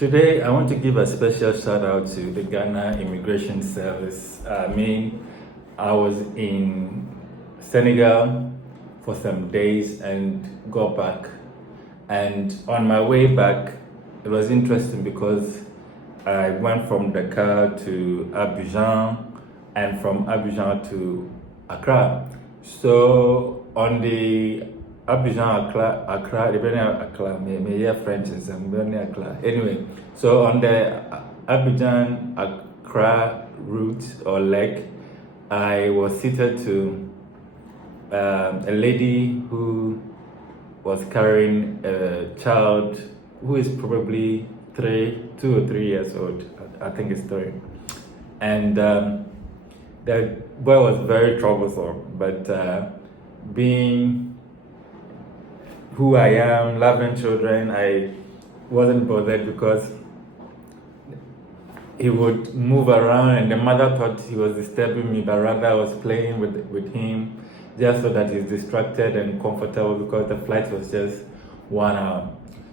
Today, I want to give a special shout out to the Ghana Immigration Service. I was in Senegal for some days and got back. And on my way back, it was interesting because I went from Dakar to Abidjan and from Abidjan to Accra. So on the Abidjan, Accra, depending on Accra, may hear French and some Accra. Anyway, so on the Abidjan Accra route or leg, I was seated to a lady who was carrying a child who is probably 2 or 3 years old. I think it's 3. And the boy was very troublesome, but being who I am, loving children, I wasn't bothered because he would move around and the mother thought he was disturbing me, but rather I was playing with him just so that he's distracted and comfortable because the flight was just 1 hour.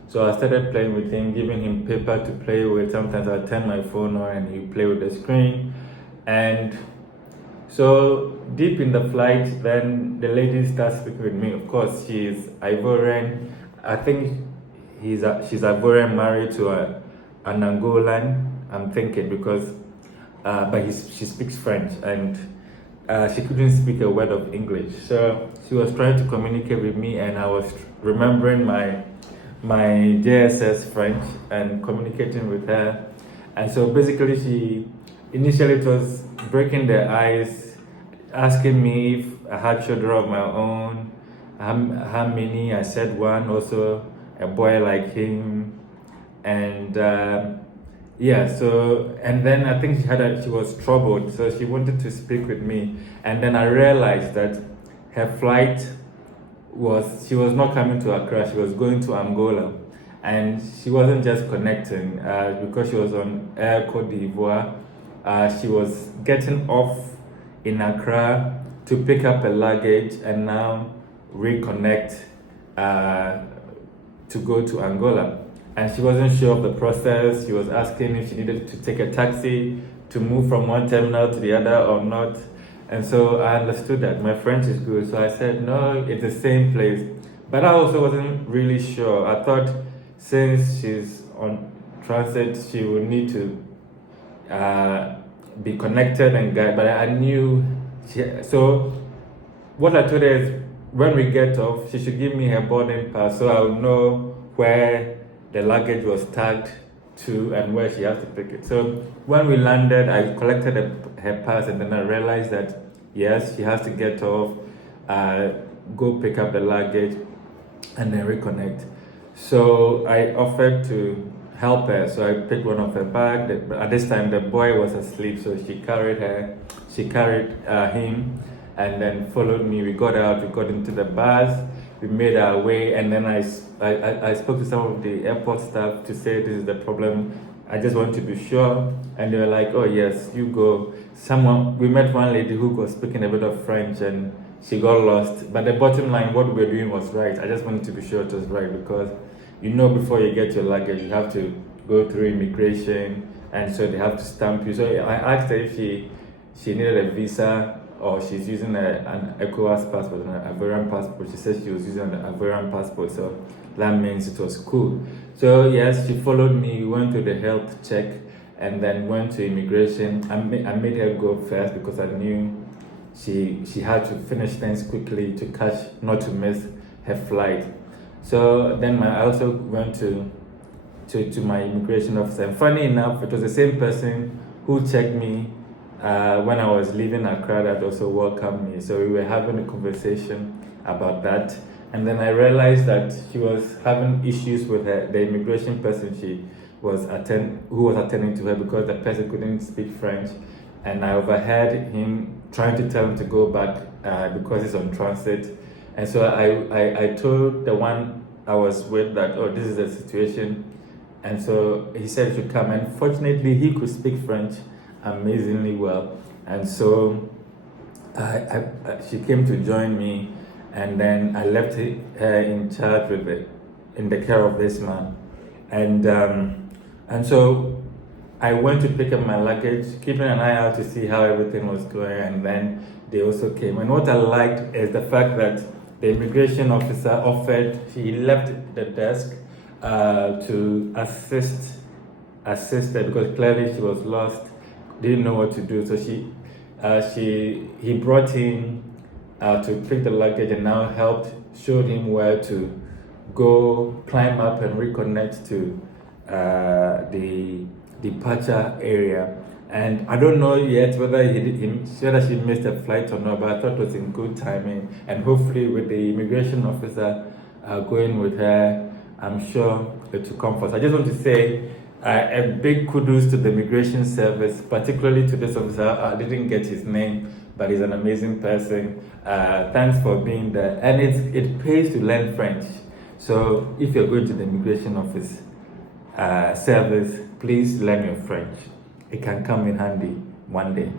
So I started playing with him, giving him paper to play with. Sometimes I turn my phone on and he play with the screen. And so deep in the flight, then the lady starts speaking with me. Of course, she's Ivorian. I think she's Ivorian, married to an Angolan, I'm thinking, because but she speaks French and she couldn't speak a word of English. So she was trying to communicate with me and I was remembering my JSS French and communicating with her. And so basically initially it was breaking the ice, asking me if I had children of my own, how many. I said 1, also a boy like him. And so, and then I think she was troubled, so she wanted to speak with me. And then I realized that her flight she was not coming to Accra, she was going to Angola. And she wasn't just connecting because she was on Air Cote d'Ivoire. She was getting off in Accra to pick up her luggage and now reconnect to go to Angola. And she wasn't sure of the process. She was asking if she needed to take a taxi to move from one terminal to the other or not. And so I understood that. My French is good. So I said, no, it's the same place. But I also wasn't really sure. I thought since she's on transit, she would need to be connected and guide. But I knew, so what I told her is when we get off, she should give me her boarding pass so I'll know where the luggage was tagged to and where she has to pick it. So when we landed, I collected her pass and then I realized that yes, she has to get off, go pick up the luggage and then reconnect. So I offered to help her. So I picked one of her bags. At this time, the boy was asleep, so she carried him and then followed me. We got out, we got into the bus, we made our way, and then I spoke to some of the airport staff to say this is the problem. I just want to be sure. And they were like, oh yes, you go. We met one lady who was speaking a bit of French and she got lost. But the bottom line, what we were doing was right. I just wanted to be sure it was right because before you get your luggage, you have to go through immigration and so they have to stamp you. So I asked her if she needed a visa or she's using an ECOWAS passport, an Ivorian passport. She said she was using an Ivorian passport, so that means it was cool. So yes, she followed me, went to the health check, and then went to immigration. I made her go first because I knew she had to finish things quickly to not to miss her flight. So then I also went to my immigration officer. And funny enough, it was the same person who checked me when I was leaving Accra that also welcomed me. So we were having a conversation about that. And then I realized that she was having issues with the immigration person who was attending to her because the person couldn't speak French. And I overheard him trying to tell him to go back because he's on transit. And so I told the one I was with that, oh, this is the situation. And so he said he should come. And fortunately, he could speak French amazingly well. And so she came to join me. And then I left her in charge in the care of this man. And And so I went to pick up my luggage, keeping an eye out to see how everything was going, and then they also came. And what I liked is the fact that the immigration officer offered, he left the desk to assist her, because clearly she was lost, didn't know what to do. So he brought him to pick the luggage, and now showed him where to go, climb up and reconnect to the departure area. And I don't know yet whether whether she missed a flight or not, but I thought it was in good timing. And hopefully with the immigration officer going with her, I'm sure it will come first. I just want to say a big kudos to the immigration service, particularly to this officer. I didn't get his name, but he's an amazing person. Thanks for being there. And it pays to learn French. So if you're going to the immigration office service, please learn your French. It can come in handy one day.